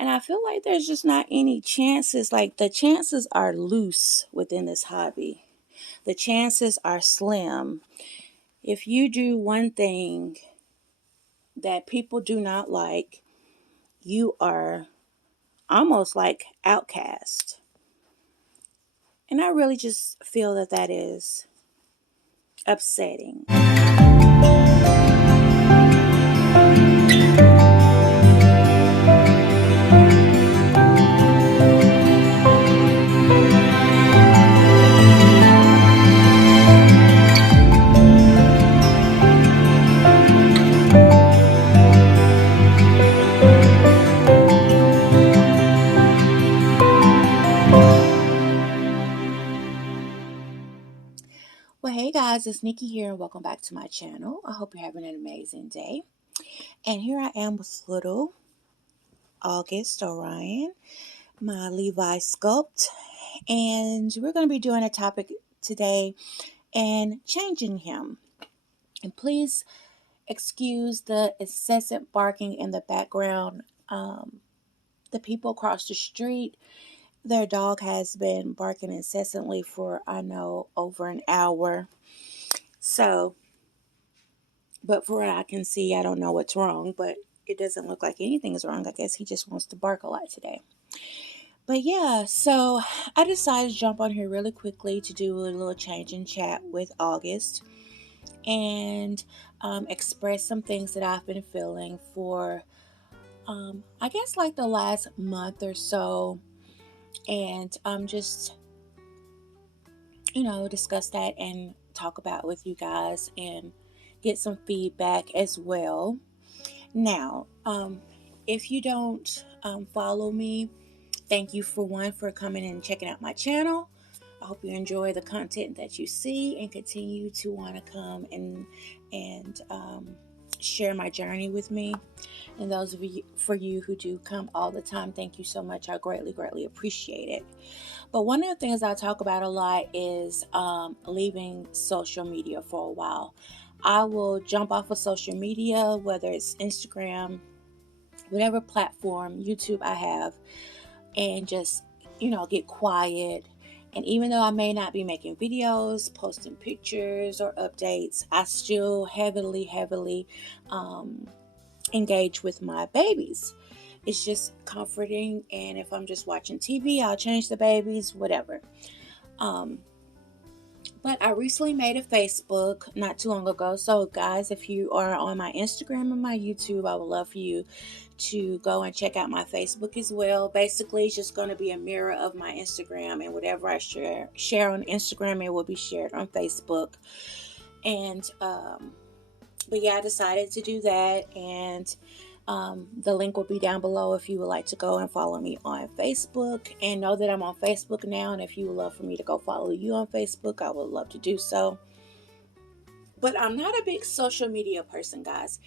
And I feel like there's just not any chances. Like, the chances are loose within this hobby. The chances are slim. If you do one thing that people do not like, you are almost like outcast. And I really just feel that that is upsetting. Well, hey guys, it's Nikki here, and welcome back to my channel. I hope you're having an amazing day. And here I am with little August Orion, my Levi sculpt, and we're going to be doing a topic today and changing him. And please excuse the incessant barking in the background. The people across the street, their dog has been barking incessantly for, I know, over an hour. So, but for what I can see, I don't know what's wrong, but it doesn't look like anything is wrong. I guess he just wants to bark a lot today. But yeah, so I decided to jump on here really quickly to do a little change in chat with August and express some things that I've been feeling for, I guess, like the last month or so. And just, discuss that and talk about with you guys and get some feedback as well. Now, if you don't follow me, thank you for coming and checking out my channel. I hope you enjoy the content that you see and continue to want to come and share my journey with me. And those of you who do come all the time, thank you so much. I greatly appreciate it. But one of the things I talk about a lot is leaving social media for a while. I will jump off of social media, whether it's Instagram, whatever platform, YouTube I have, and just, get quiet. And even though I may not be making videos, posting pictures or updates, I still heavily engage with my babies. It's just comforting. And if I'm just watching TV, I'll change the babies, whatever. But I recently made a Facebook not too long ago. So guys, if you are on my Instagram and my YouTube, I would love for you to go and check out my Facebook as well. Basically, it's just going to be a mirror of my Instagram, and whatever I share on Instagram, it will be shared on Facebook. And but yeah, I decided to do that, and the link will be down below if you would like to go and follow me on Facebook. And know that I'm on Facebook now, and if you would love for me to go follow you on Facebook, I would love to do so. But I'm not a big social media person, guys.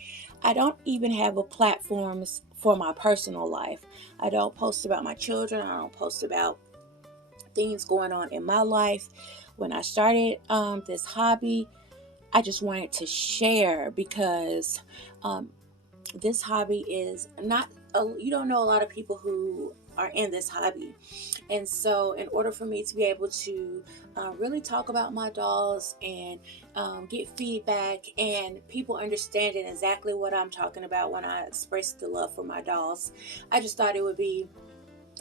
I don't even have a platforms for my personal life. I don't post about my children. I don't post about things going on in my life. When I started this hobby, I just wanted to share because this hobby is not, you don't know a lot of people who are in this hobby. And so in order for me to be able to really talk about my dolls and get feedback and people understanding exactly what I'm talking about when I express the love for my dolls, I just thought it would be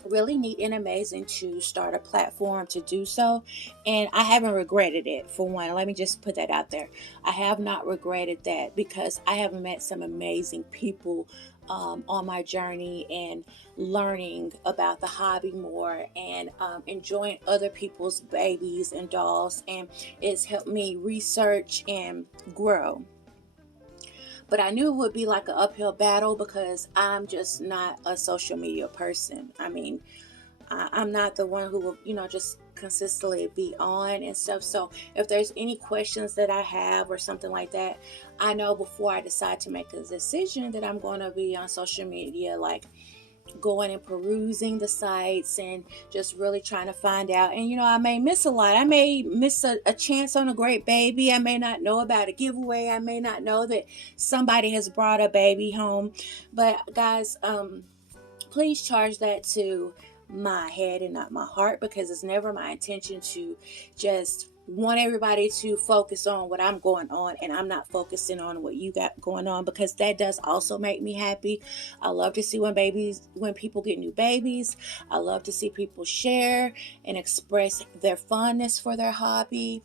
really neat and amazing to start a platform to do so. And I haven't regretted it. For one, let me just put that out there. I have not regretted that because I have met some amazing people on my journey and learning about the hobby more and enjoying other people's babies and dolls, and it's helped me research and grow. But I knew it would be like an uphill battle because I'm just not a social media person. I mean, I'm not the one who will, just consistently be on and stuff. So if there's any questions that I have or something like that, I know before I decide to make a decision that I'm going to be on social media, like going and perusing the sites and just really trying to find out. And I may miss a lot. I may miss a chance on a great baby. I may not know about a giveaway. I may not know that somebody has brought a baby home. But guys, please charge that to my head and not my heart, because it's never my intention to just want everybody to focus on what I'm going on and I'm not focusing on what you got going on, because that does also make me happy. I love to see when people get new babies. I love to see people share and express their fondness for their hobby.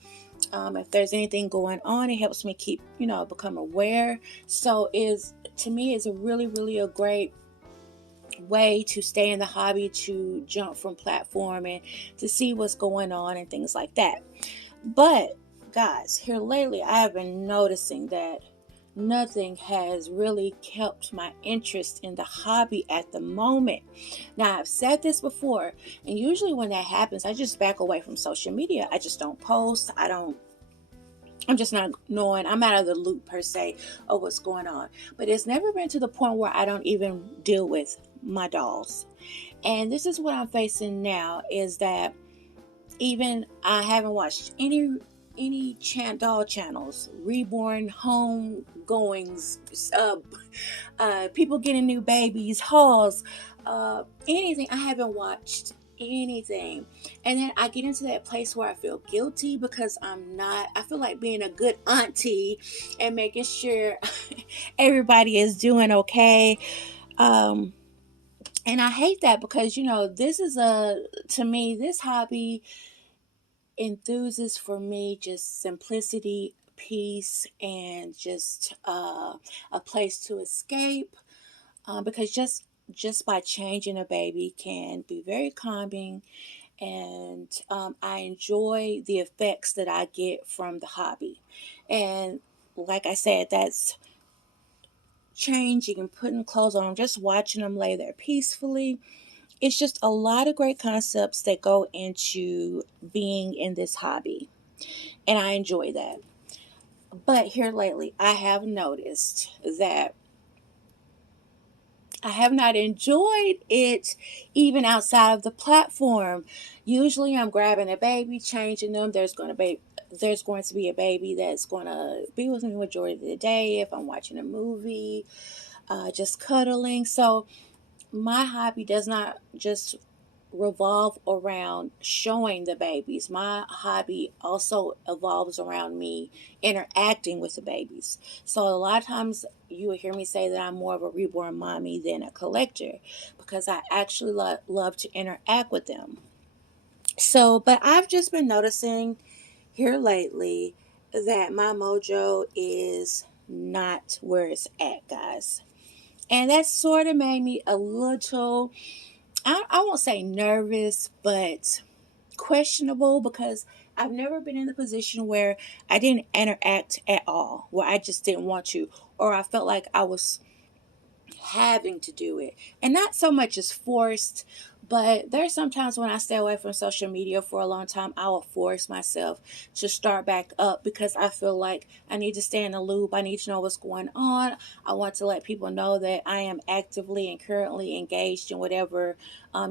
If there's anything going on, it helps me keep, become aware. So to me is a really, really a great way to stay in the hobby, to jump from platform and to see what's going on and things like that. But guys, here lately I have been noticing that nothing has really kept my interest in the hobby at the moment. Now, I've said this before, and usually when that happens, I just back away from social media. I just don't post. I'm just not knowing. I'm out of the loop per se of what's going on. But it's never been to the point where I don't even deal with my dolls. And this is what I'm facing now, is that even I haven't watched any doll channels, reborn home goings, people getting new babies, hauls, anything. I haven't watched anything. And then I get into that place where I feel guilty because I feel like being a good auntie and making sure everybody is doing okay. And I hate that because, this is to me, this hobby enthuses for me just simplicity, peace, and just a place to escape. Because just by changing a baby can be very calming, and I enjoy the effects that I get from the hobby. And like I said, that's changing and putting clothes on them, just watching them lay there peacefully. It's just a lot of great concepts that go into being in this hobby, and I enjoy that. But here lately, I have noticed that I have not enjoyed it even outside of the platform. Usually I'm grabbing a baby, changing them. There's going to be a baby that's going to be with me the majority of the day if I'm watching a movie, just cuddling. So my hobby does not just revolve around showing the babies. My hobby also evolves around me interacting with the babies. So a lot of times you will hear me say that I'm more of a reborn mommy than a collector, because I actually love to interact with them. So, but I've just been noticing here lately that my mojo is not where it's at, guys. And that sort of made me a little, I won't say nervous, but questionable, because I've never been in the position where I didn't interact at all, where I just didn't want to, or I felt like I was having to do it. And not so much as forced, but there's sometimes when I stay away from social media for a long time, I will force myself to start back up because I feel like I need to stay in the loop. I need to know what's going on. I want to let people know that I am actively and currently engaged in whatever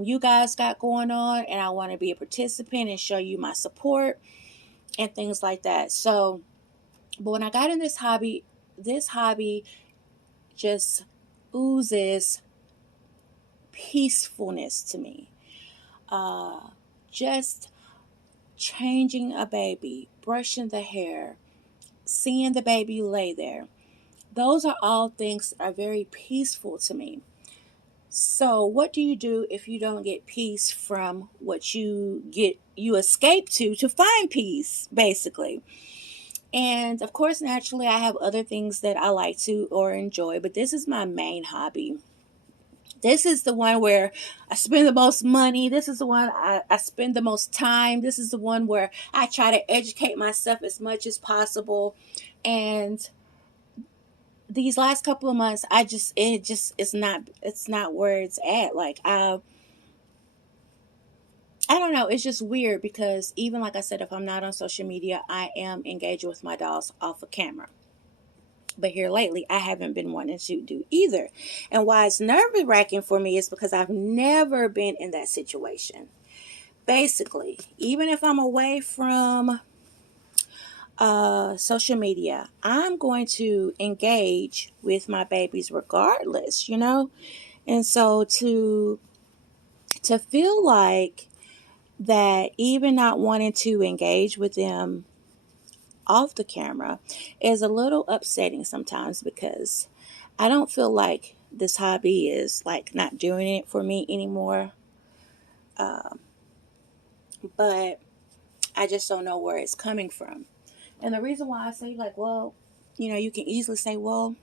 you guys got going on, and I want to be a participant and show you my support and things like that. So, but when I got in this hobby just oozes peacefulness to me. Just changing a baby, brushing the hair, seeing the baby lay there. Those are all things that are very peaceful to me. So what do you do if you don't get peace from what you escape to find peace, basically? And of course, naturally, I have other things that I like to or enjoy, but this is my main hobby. This is the one where I spend the most money. This is the one I spend the most time. This is the one where I try to educate myself as much as possible. And these last couple of months, it's not where it's at. Like I don't know. It's just weird because even like I said, if I'm not on social media, I am engaged with my dolls off of camera. But here lately, I haven't been wanting to do either. And why it's nerve-wracking for me is because I've never been in that situation. Basically, even if I'm away from social media, I'm going to engage with my babies regardless, And so to feel like that, even not wanting to engage with them off the camera, is a little upsetting sometimes, because I don't feel like this hobby is like not doing it for me anymore. Um, but I just don't know where it's coming from. And the reason why I say, like, well, you can easily say, well,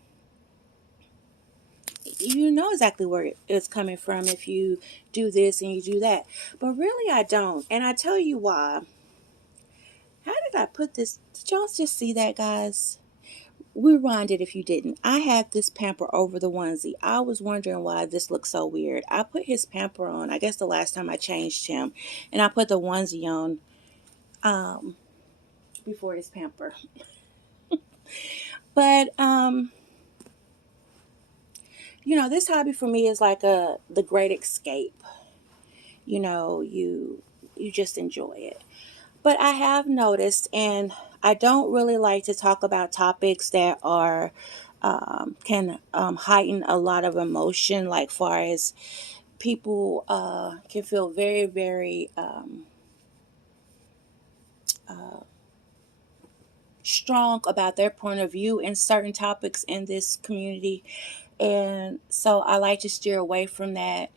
you know exactly where it's coming from if you do this and you do that. But really, I don't. And I tell you why. How did I put this? Did y'all just see that, guys? Rewind it if you didn't. I have this pamper over the onesie. I was wondering why this looks so weird. I put his pamper on, I guess the last time I changed him, and I put the onesie on before his pamper. But this hobby for me is like the great escape. You just enjoy it. But I have noticed, and I don't really like to talk about topics that are can heighten a lot of emotion, like far as people can feel very, very strong about their point of view in certain topics in this community. And so I like to steer away from that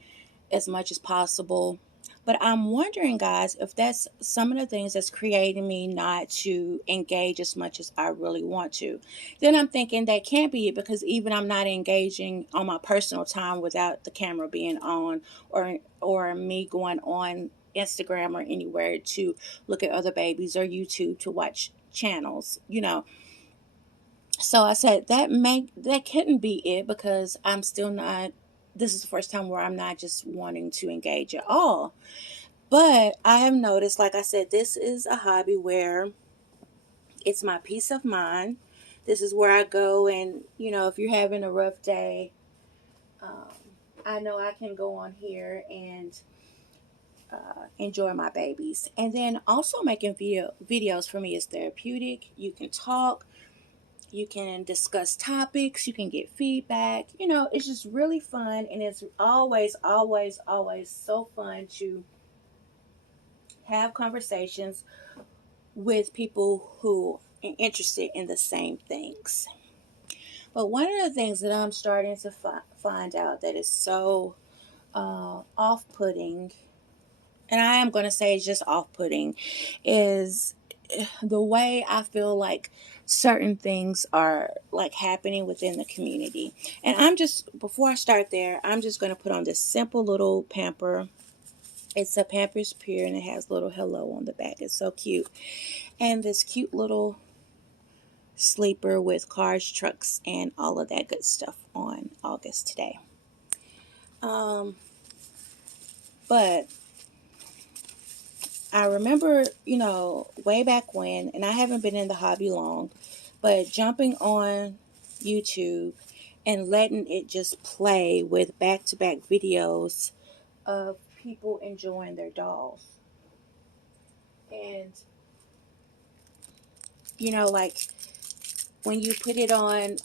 as much as possible. But I'm wondering, guys, if that's some of the things that's creating me not to engage as much as I really want to. Then I'm thinking that can't be it, because even I'm not engaging on my personal time without the camera being on, or me going on Instagram or anywhere to look at other babies, or YouTube to watch channels. So I said that couldn't be it, because I'm still not. This is the first time where I'm not just wanting to engage at all. But I have noticed, like I said, this is a hobby where it's my peace of mind. This is where I go, and if you're having a rough day, um, I know I can go on here and enjoy my babies. And then also making videos for me is therapeutic. You can talk. You can discuss topics, you can get feedback. It's just really fun, and it's always, always, always so fun to have conversations with people who are interested in the same things. But one of the things that I'm starting to find out that is so off putting, and I am going to say it's just off putting, is the way I feel like certain things are like happening within the community. And before I start there, I'm just going to put on this simple little pamper. It's a Pampers Pure, and it has little hello on the back. It's so cute. And this cute little sleeper with cars, trucks, and all of that good stuff on August today. But I remember, way back when, and I haven't been in the hobby long, but jumping on YouTube and letting it just play with back-to-back videos of people enjoying their dolls. And, like when you put it on,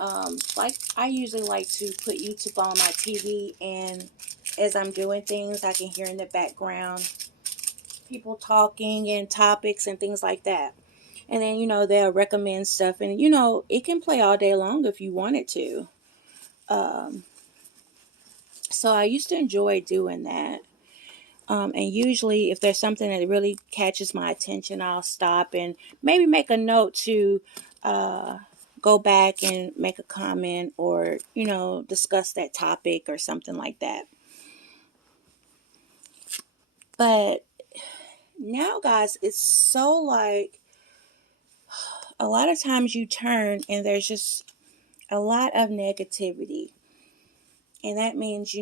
like I usually like to put YouTube on my TV, and as I'm doing things, I can hear in the background people talking and topics and things like that. And then, they'll recommend stuff, and, it can play all day long if you want it to. Um, so I used to enjoy doing that. And usually if there's something that really catches my attention, I'll stop and maybe make a note to go back and make a comment, or, discuss that topic or something like that. But now, guys, it's so like a lot of times you turn and there's just a lot of negativity. And that means,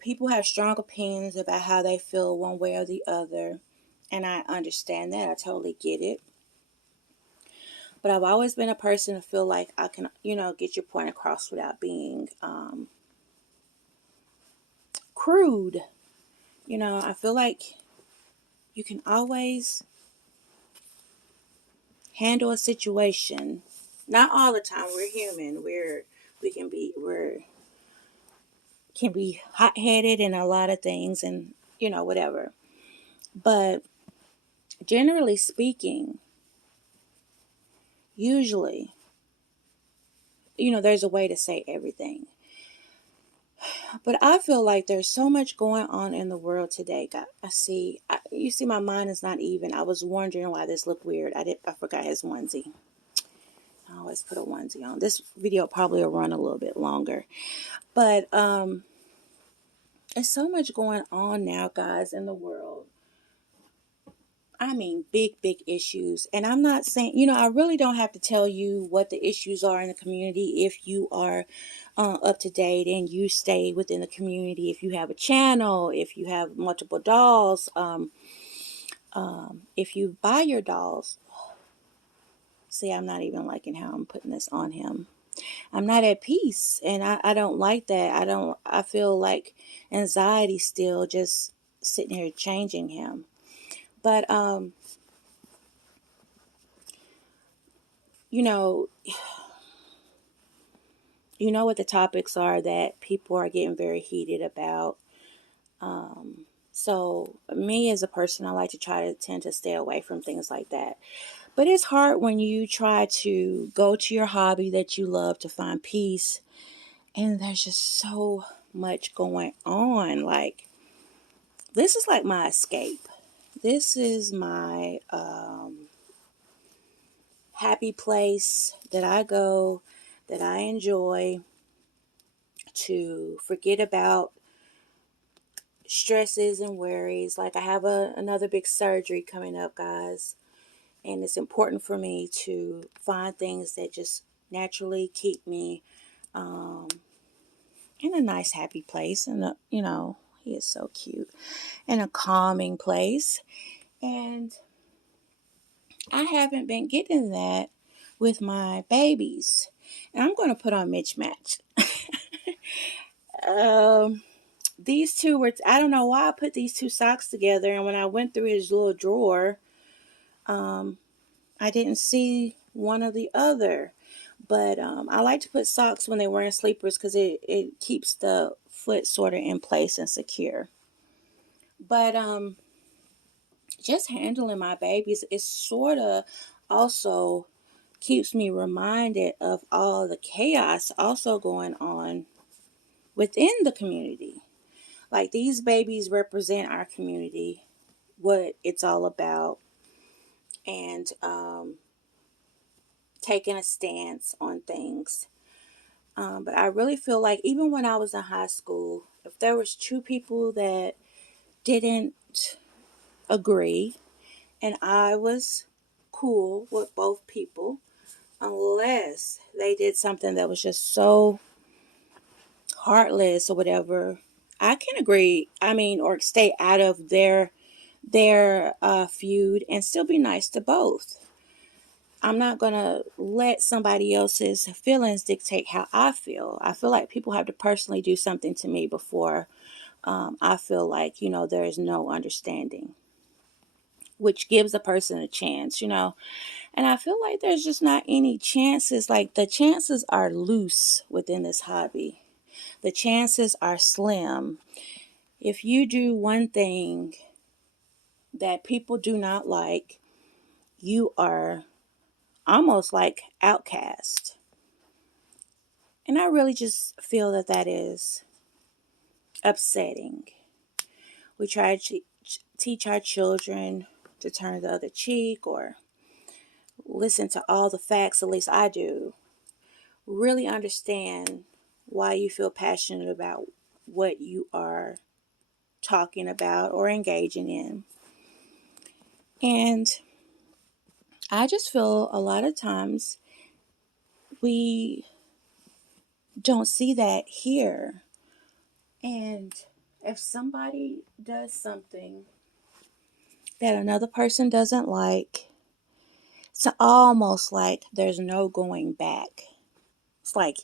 people have strong opinions about how they feel one way or the other. And I understand that. I totally get it. But I've always been a person to feel like I can, get your point across without being crude. I feel like you can always handle a situation. Not all the time. We're human. We can be hot-headed in a lot of things and, whatever. But generally speaking, usually, there's a way to say everything. But I feel like there's so much going on in the world today. You see, my mind is not even. I was wondering why this looked weird. I forgot his onesie. I always put a onesie on. This video probably will run a little bit longer. But there's so much going on now, guys, in the world. I mean, big, big issues. And I'm not saying, I really don't have to tell you what the issues are in the community if you are up to date and you stay within the community. If you have a channel, if you have multiple dolls, if you buy your dolls. See, I'm not even liking how I'm putting this on him. I'm not at peace, and I don't like that. I feel like anxiety still just sitting here changing him. But, you know what the topics are that people are getting very heated about. So me as a person, I like to tend to stay away from things like that. But it's hard when you try to go to your hobby that you love to find peace, and there's just so much going on. Like, this is like my escape. This is my happy place that I go, that I enjoy to forget about stresses and worries. Like, I have another big surgery coming up, guys, and it's important for me to find things that just naturally keep me in a nice happy place. And he is so cute, in a calming place. And I haven't been getting that with my babies. And I'm going to put on mismatch. These two were, I don't know why I put these two socks together. And when I went through his little drawer, I didn't see one or the other. But I like to put socks when they're wearing sleepers because it keeps the foot sort of in place and secure. But just handling my babies is sort of also keeps me reminded of all the chaos also going on within the community. Like, these babies represent our community, what it's all about, and taking a stance on things. But I really feel like even when I was in high school, if there was two people that didn't agree, and I was cool with both people, unless they did something that was just so heartless or whatever, I can agree. I mean, or stay out of their feud and still be nice to both. I'm not going to let somebody else's feelings dictate how I feel. I feel like people have to personally do something to me before I feel like, there is no understanding, which gives a person a chance, And I feel like there's just not any chances. Like, the chances are loose within this hobby. The chances are slim. If you do one thing that people do not like, you are almost like outcast. And I really just feel that is upsetting. We try to teach our children to turn the other cheek or listen to all the facts, at least I do. Really understand why you feel passionate about what you are talking about or engaging in. And I just feel a lot of times we don't see that here. And if somebody does something that another person doesn't like, it's almost like there's no going back. It's like,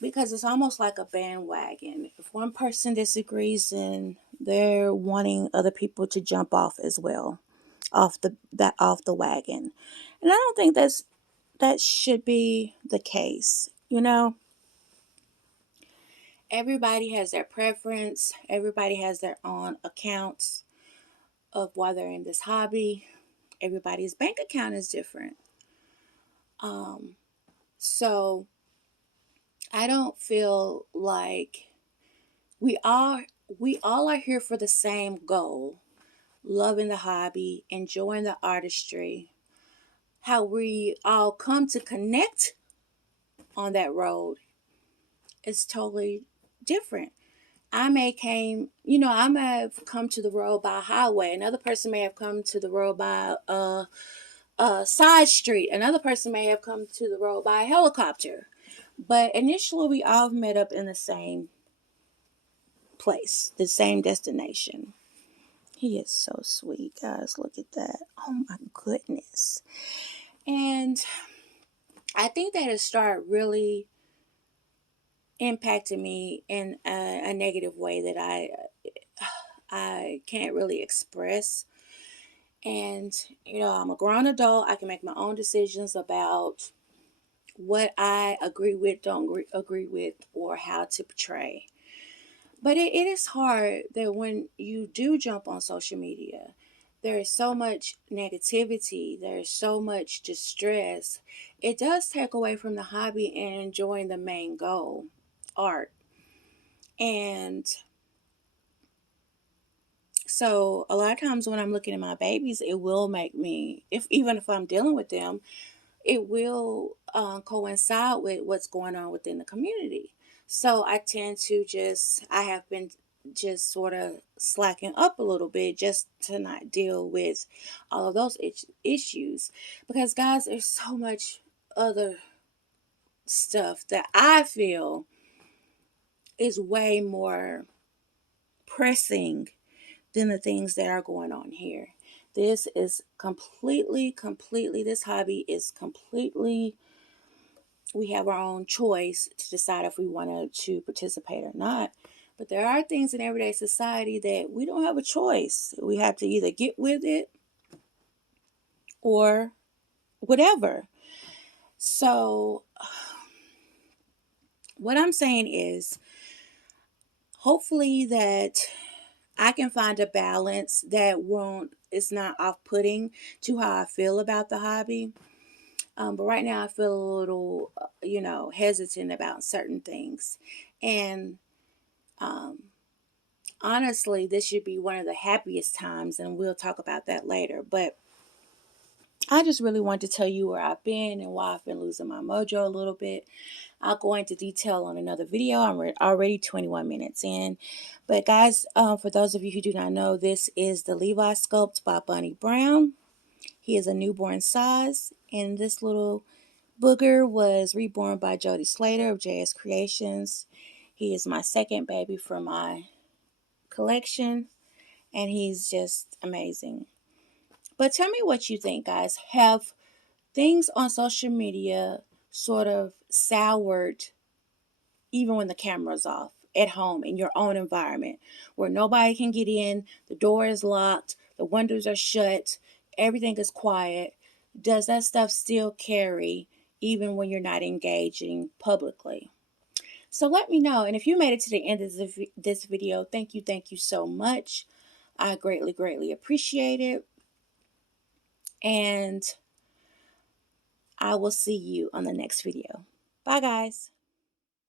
because it's almost like a bandwagon. If one person disagrees, then they're wanting other people to jump off as well, off the wagon. And I don't think that should be the case, everybody has their preference. Everybody has their own accounts of why they're in this hobby. Everybody's bank account is different. So I don't feel like we are we all are here for the same goal, loving the hobby, enjoying the artistry. How we all come to connect on that road is totally different. I may have come to the road by a highway. Another person may have come to the road by a side street. Another person may have come to the road by a helicopter. But initially, we all met up in the same place, the same destination. He is so sweet, guys. Look at that. Oh my goodness. And I think that it started really impacting me in a negative way that I can't really express. And I'm a grown adult. I can make my own decisions about what I agree with, don't agree with, or how to portray. But it is hard that when you do jump on social media, there is so much negativity, there's so much distress. It does take away from the hobby and enjoying the main goal, art. And so a lot of times when I'm looking at my babies, it will make me, even if I'm dealing with them, it will coincide with what's going on within the community. So I have been just sort of slacking up a little bit just to not deal with all of those issues. Because, guys, there's so much other stuff that I feel is way more pressing than the things that are going on here. This is completely, this hobby is completely, we have our own choice to decide if we want to participate or not. But there are things in everyday society that we don't have a choice. We have to either get with it or whatever. So, what I'm saying is, hopefully that I can find a balance that it's not off-putting to how I feel about the hobby. But right now I feel a little, hesitant about certain things. And honestly, this should be one of the happiest times, and we'll talk about that later. But I just really want to tell you where I've been and why I've been losing my mojo a little bit. I'll go into detail on another video. I'm already 21 minutes in. But guys, for those of you who do not know, this is the Levi Sculpt by Bunny Brown. He is a newborn size, and this little booger was reborn by Jody Slater of JS Creations. He is my second baby from my collection, and he's just amazing. But tell me what you think, guys. Have things on social media sort of soured even when the camera's off at home in your own environment where nobody can get in, the door is locked, the windows are shut, everything is quiet? Does that stuff still carry even when you're not engaging publicly? So let me know. And if you made it to the end of this video, thank you so much. I greatly appreciate it. And I will see you on the next video. Bye, guys.